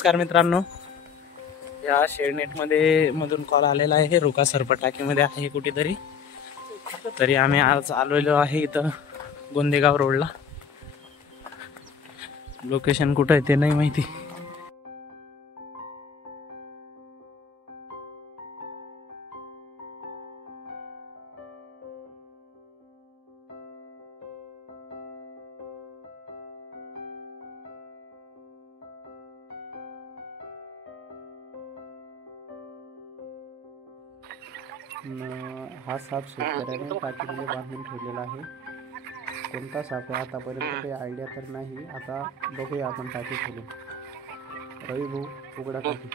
नमस्कार मित्रांनो, या शेडनेटमध्ये मधून कॉल आलेला आहे. रुका सरपटाकीमध्ये आहे कुठेतरी. तरी आम्ही आज आलेलो आहे इथं गोंदेगाव रोडला. लोकेशन कुठं आहे ते नाही माहिती. हा साप शेतकऱ्याने टाकीमध्ये बांधून ठेवलेला आहे. कोणता साप आहे आतापर्यंत काही आयडिया तर नाही. आता बघूया आपण टाकी खोलून. रवी भाऊ उघडा टाकी.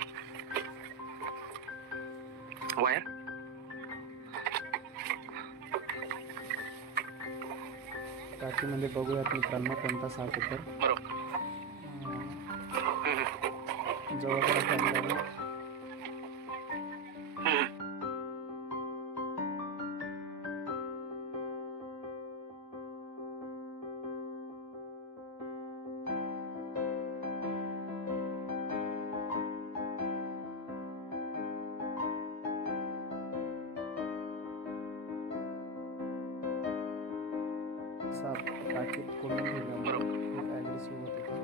टाकीमध्ये बघूयात मित्रांनो कोणता साप आहे. तर जवळ साप टाकीत कोंडून ठेवल्यामुळे खूप ॲग्रेसिव्ह होत होता.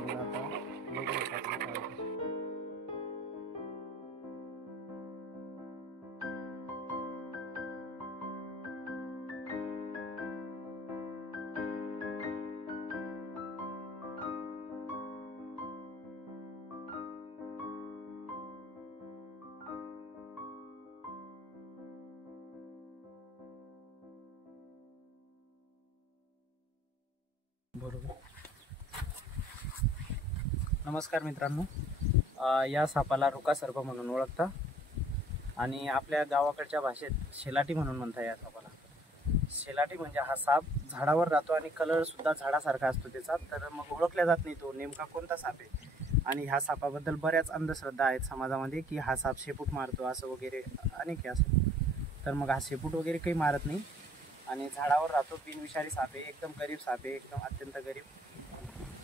मग आता बघूया टाकीत काय होतं. बरोबर. नमस्कार मित्रांनो, या सापाला रुका सर्प म्हणून ओळखता आणि आपल्या गावाकडच्या भाषेत शेलाटी म्हणून म्हणता. या सापाला शेलाटी म्हणजे हा साप झाडावर राहतो आणि कलर सुद्धा झाडासारखा असतो त्याचा. तर मग ओळखल्या जात नाही तो नेमका कोणता साप आहे. आणि ह्या सापाबद्दल बऱ्याच अंधश्रद्धा आहेत समाजामध्ये की हा साप शेपूट मारतो असं वगैरे अनेक असं. तर मग हा शेपूट वगैरे काही मारत नाही आणि झाडावर राहतो. बिनविषारी साप आहे, एकदम गरीब साप आहे, एकदम अत्यंत गरीब.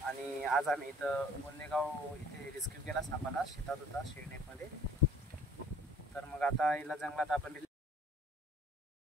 आणि आज आम्ही इथं गोंदेगाव इथे रेस्क्यू केला सापाला. शेतात होता शेडनेटमध्ये. तर मग आता याला जंगलात आपण